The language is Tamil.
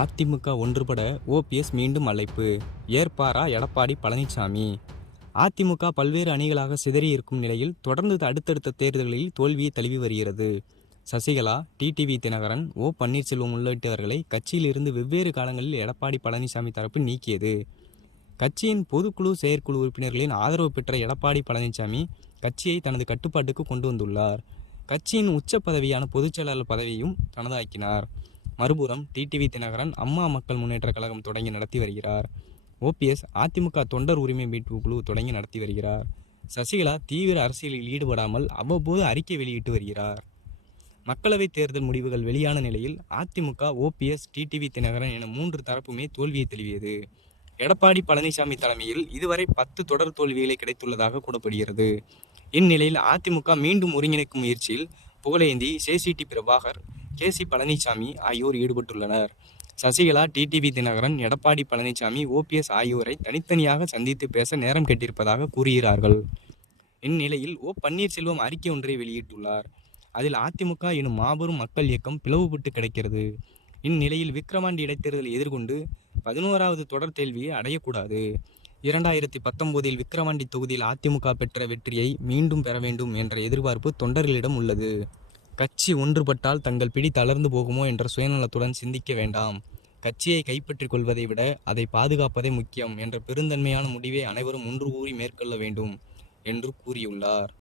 அதிமுக ஒன்றுபட ஓபிஎஸ் மீண்டும் அழைப்பு, ஏற்பாரா எடப்பாடி பழனிசாமி? அதிமுக பல்வேறு அணிகளாக சிதறியிருக்கும் நிலையில் தொடர்ந்து அடுத்தடுத்த தேர்தல்களில் தோல்வியை தழுவி வருகிறது. சசிகலா, டிடிவி தினகரன், ஓ பன்னீர்செல்வம் உள்ளிட்டவர்களை கட்சியில் இருந்து வெவ்வேறு காலங்களில் எடப்பாடி பழனிசாமி தரப்பு நீக்கியது. கட்சியின் பொதுக்குழு, செயற்குழு உறுப்பினர்களின் ஆதரவு பெற்ற எடப்பாடி பழனிசாமி கட்சியை தனது கட்டுப்பாட்டுக்கு கொண்டு வந்துள்ளார். கட்சியின் உச்ச பதவியான பொதுச்செயலாளர் பதவியையும் தனதாக்கினார். மறுபுறம் டிடிவி தினகரன் அம்மா மக்கள் முன்னேற்ற கழகம் தொடங்கி நடத்தி வருகிறார். ஓபிஎஸ் அதிமுக தொண்டர் உரிமை மீட்பு குழு தொடங்கி நடத்தி வருகிறார். சசிகலா தீவிர அரசியலில் ஈடுபடாமல் அவ்வப்போது அறிக்கை வெளியிட்டு வருகிறார். மக்களவைத் தேர்தல் முடிவுகள் வெளியான நிலையில் அதிமுக, ஓபிஎஸ், டிடிவி தினகரன் என 3 தரப்புமே தோல்வியை தழுவியது. எடப்பாடி பழனிசாமி தலைமையில் இதுவரை 10 தொடர் தோல்விகளை கிடைத்துள்ளதாக கூறப்படுகிறது. இந்நிலையில் அதிமுக மீண்டும் ஒருங்கிணைக்கும் முயற்சியில் புகழேந்தி, சேசிடி பிரபாகர், கேசி பழனிசாமி ஆகியோர் ஈடுபட்டுள்ளனர். சசிகலா, டிடிவி தினகரன், எடப்பாடி பழனிசாமி, ஓபிஎஸ் ஆகியோரை தனித்தனியாக சந்தித்து பேச நேரம் கேட்டிருப்பதாக கூறுகிறார்கள். இந்நிலையில் ஓ பன்னீர்செல்வம் அறிக்கை ஒன்றை வெளியிட்டுள்ளார். அதில் அதிமுக எனும் மாபெரும் மக்கள் இயக்கம் பிளவுபட்டு கிடக்கிறது. இந்நிலையில் விக்கிரவாண்டி இடைத்தேர்தலை எதிர்கொண்டு 11வது தொடர் தோல்வியை அடையக்கூடாது. 2019 விக்கிரவாண்டி தொகுதியில் அதிமுக பெற்ற வெற்றியை மீண்டும் பெற வேண்டும் என்ற எதிர்பார்ப்பு தொண்டர்களிடம் உள்ளது. கட்சி ஒன்றுபட்டால் தங்கள் பிடி தளர்ந்து போகுமோ என்ற சுயநலத்துடன் சிந்திக்க வேண்டாம். கட்சியை கைப்பற்றிக் கொள்வதை விட அதை பாதுகாப்பதே முக்கியம் என்ற பெருந்தன்மையான முடிவை அனைவரும் ஒன்று கூறி மேற்கொள்ள வேண்டும் என்று கூறியுள்ளார்.